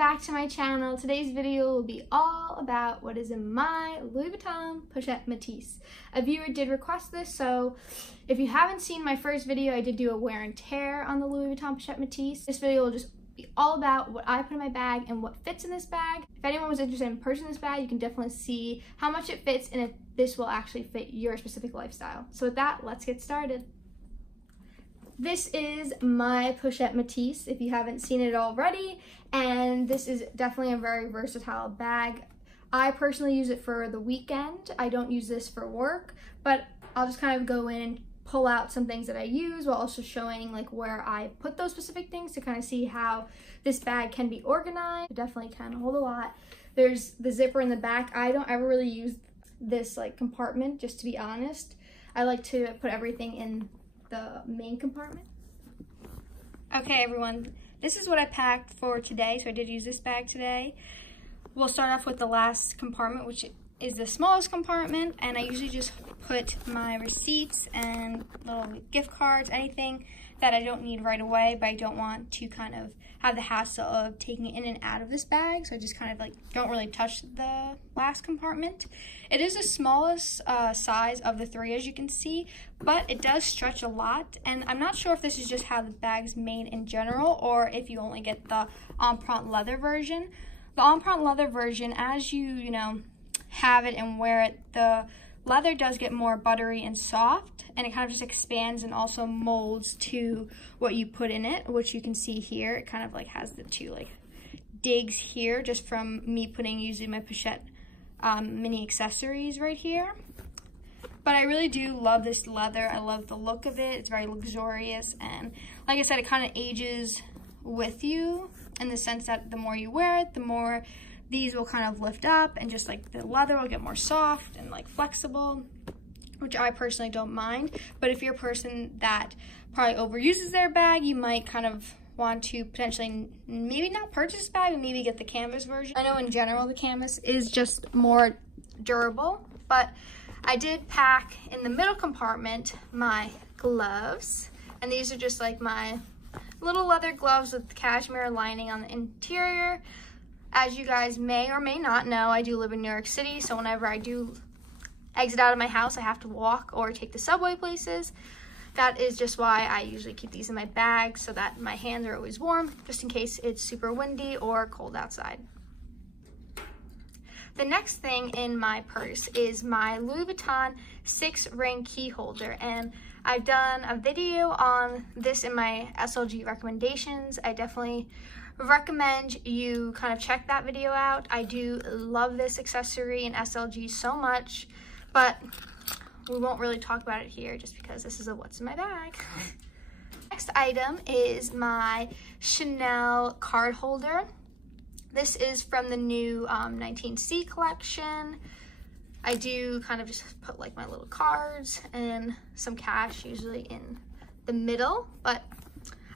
back to my channel. Today's video will be all about what is in my Louis Vuitton Pochette Metis. A viewer did request this, so if you haven't seen my first video, I did do a wear and tear on the Louis Vuitton Pochette Metis. This video will just be all about what I put in my bag and what fits in this bag. If anyone was interested in purchasing this bag, you can definitely see how much it fits and if this will actually fit your specific lifestyle. So with that, let's get started. This is my Pochette Metis, if you haven't seen it already, and this is definitely a very versatile bag. I personally use it for the weekend. I don't use this for work, but I'll just kind of go in and pull out some things that I use while also showing like where I put those specific things to kind of see how this bag can be organized. It definitely can hold a lot. There's the zipper in the back. I don't ever really use this like compartment, just to be honest. I like to put everything in the main compartment. Okay everyone, this is what I packed for today, so I did use this bag today. We'll start off with the last compartment, which is the smallest compartment, and I usually just put my receipts and little gift cards, anything that I don't need right away, but I don't want to kind of have the hassle of taking it in and out of this bag, so I just kind of like don't really touch the last compartment. It is the smallest size of the three, as you can see, but it does stretch a lot, and I'm not sure if this is just how the bag's made in general or if you only get the empreinte leather version. The empreinte leather version, as you know, have it and wear it, the leather does get more buttery and soft, and it kind of just expands and also molds to what you put in it, which you can see here. It kind of like has the two like digs here just from me using my Pochette mini accessories right here. But I really do love this leather. I love the look of it. It's very luxurious, and like I said, it kind of ages with you in the sense that the more you wear it, the more these will kind of lift up, and just like the leather will get more soft and like flexible, which I personally don't mind. But if you're a person that probably overuses their bag, you might kind of want to potentially maybe not purchase this bag and maybe get the canvas version. I know in general the canvas is just more durable, but I did pack in the middle compartment my gloves, and these are just like my little leather gloves with cashmere lining on the interior. As you guys may or may not know, I do live in New York City, so whenever I do exit out of my house, I have to walk or take the subway places. That is just why I usually keep these in my bag, so that my hands are always warm, just in case it's super windy or cold outside. The next thing in my purse is my Louis Vuitton 6-ring key holder, and I've done a video on this in my SLG recommendations. I definitely recommend you kind of check that video out. I do love this accessory in SLG so much, but we won't really talk about it here just because this is a what's in my bag. Next item is my Chanel card holder. This is from the new 19C collection. I do kind of just put like my little cards and some cash usually in the middle, but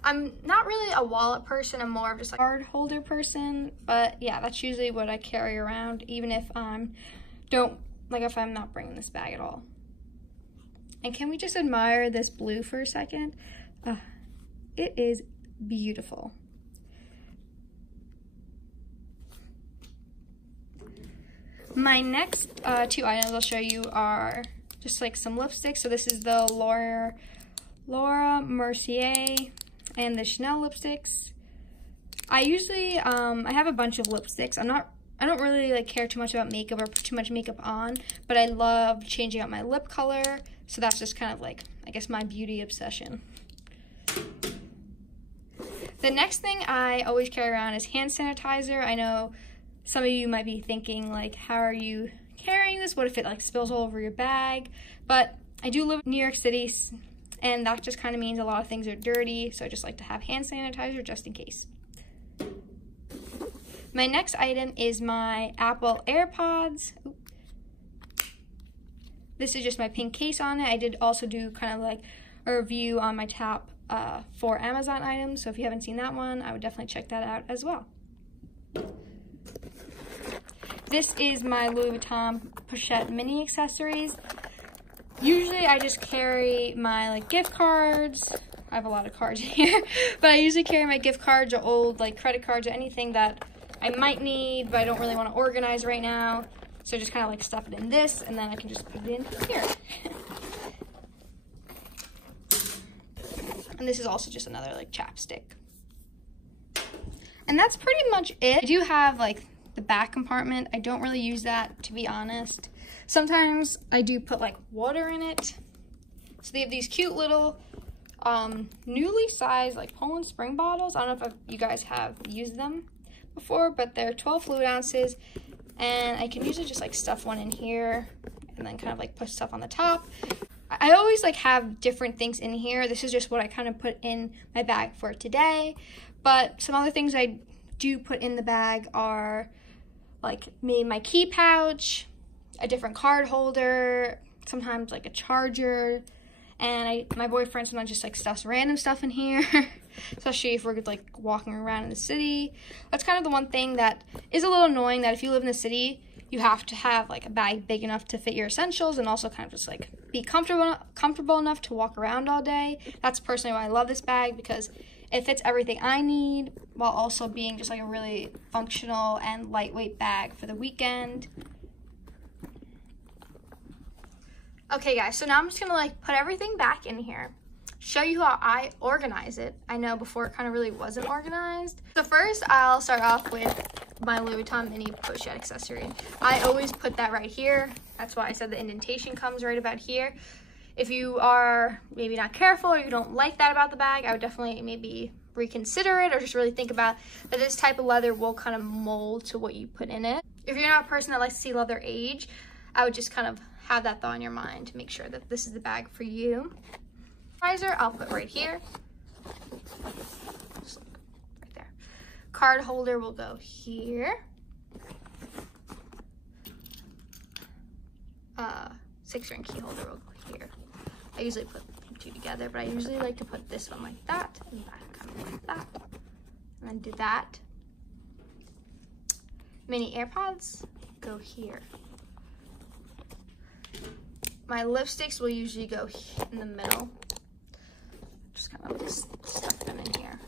I'm not really a wallet person. I'm more of just a card holder person, but yeah, that's usually what I carry around, even if if I'm not bringing this bag at all. And can we just admire this blue for a second? It is beautiful. My next two items I'll show you are just like some lipsticks. So this is the Laura Mercier and the Chanel lipsticks. I usually I have a bunch of lipsticks. I don't really like care too much about makeup or put too much makeup on, but I love changing up my lip color, so that's just kind of like, I guess, my beauty obsession. The next thing I always carry around is hand sanitizer. I know some of you might be thinking like, how are you carrying this? What if it like spills all over your bag? But I do live in New York City, and that just kind of means a lot of things are dirty, so I just like to have hand sanitizer just in case. My next item is my Apple AirPods. Ooh. This is just my pink case on it. I did also do kind of like a review on my top 4 Amazon items, so if you haven't seen that one, I would definitely check that out as well. This is my Louis Vuitton Pochette mini accessories. Usually I just carry my like gift cards. I have a lot of cards here, but I usually carry my gift cards or old like credit cards or anything that I might need, but I don't really want to organize right now. So just kind of like stuff it in this, and then I can just put it in here. And this is also just another like chapstick. And that's pretty much it. I do have like the back compartment. I don't really use that, to be honest. Sometimes I do put like water in it. So they have these cute little newly sized like Poland Spring bottles. I don't know if you guys have used them before, but they're 12 fluid ounces, and I can usually just like stuff one in here and then kind of like put stuff on the top. I always like have different things in here. This is just what I kind of put in my bag for today, but some other things I do put in the bag are like maybe my key pouch, a different card holder, sometimes like a charger, and my boyfriend sometimes just like stuffs random stuff in here, especially if we're like walking around in the city. That's kind of the one thing that is a little annoying, that if you live in the city, you have to have like a bag big enough to fit your essentials and also kind of just like be comfortable enough to walk around all day. That's personally why I love this bag, because it fits everything I need while also being just like a really functional and lightweight bag for the weekend. Okay guys, so now I'm just gonna like put everything back in here, show you how I organize it. I know before it kind of really wasn't organized. So first I'll start off with my Louis Vuitton mini pochette accessory. I always put that right here. That's why I said the indentation comes right about here. If you are maybe not careful or you don't like that about the bag, I would definitely maybe reconsider it, or just really think about that this type of leather will kind of mold to what you put in it. If you're not a person that likes to see leather age, I would just kind of have that thought in your mind to make sure that this is the bag for you. Visor, I'll put right here. Just look right there. Card holder will go here. 6-ring key holder will go here. I usually put the two together, but I usually like to put this one like that and that kind of like that, and then do that. Mini AirPods go here. My lipsticks will usually go in the middle. Just kind of just stuff them in here.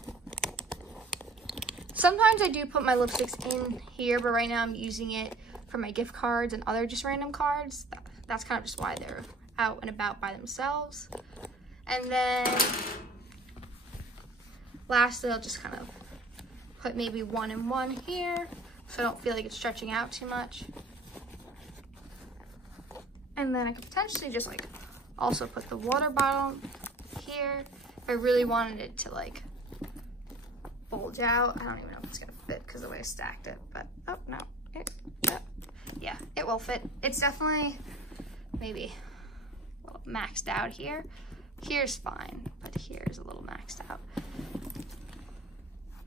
Sometimes I do put my lipsticks in here, but right now I'm using it for my gift cards and other just random cards. That's kind of just why they're out and about by themselves. And then lastly, I'll just kind of put maybe one and one here, so I don't feel like it's stretching out too much. And then I could potentially just like also put the water bottle here if I really wanted it to like bulge out. I don't even know if it's gonna fit because of the way I stacked it, but oh no, yeah, it will fit. It's definitely maybe a little maxed out here. Here's fine, but here's a little maxed out.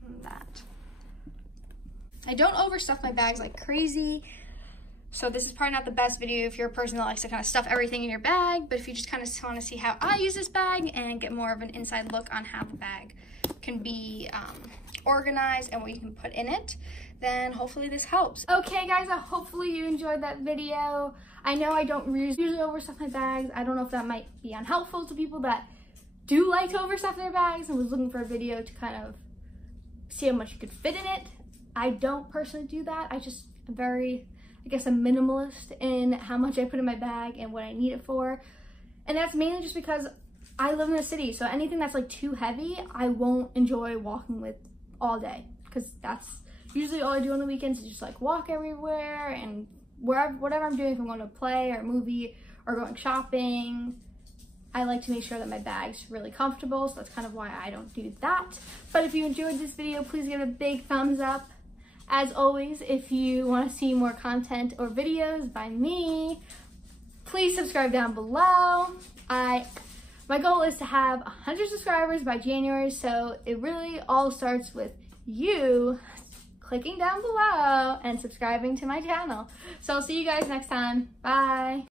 And that. I don't overstuff my bags like crazy. So this is probably not the best video if you're a person that likes to kind of stuff everything in your bag, but if you just kind of want to see how I use this bag and get more of an inside look on how the bag can be organized and what you can put in it, then hopefully this helps. Okay guys, hopefully you enjoyed that video. I know I don't usually overstuff my bags. I don't know if that might be unhelpful to people that do like to overstuff their bags and was looking for a video to kind of see how much you could fit in it. I don't personally do that. I just am very, I guess, a minimalist in how much I put in my bag and what I need it for. And that's mainly just because I live in the city, so anything that's like too heavy, I won't enjoy walking with all day, because that's usually all I do on the weekends is just like walk everywhere, and whatever I'm doing, if I'm going to play or a movie or going shopping, I like to make sure that my bag's really comfortable, so that's kind of why I don't do that. But if you enjoyed this video, please give it a big thumbs up. As always, if you want to see more content or videos by me, please subscribe down below. My goal is to have 100 subscribers by January, so it really all starts with you clicking down below and subscribing to my channel. So I'll see you guys next time. Bye.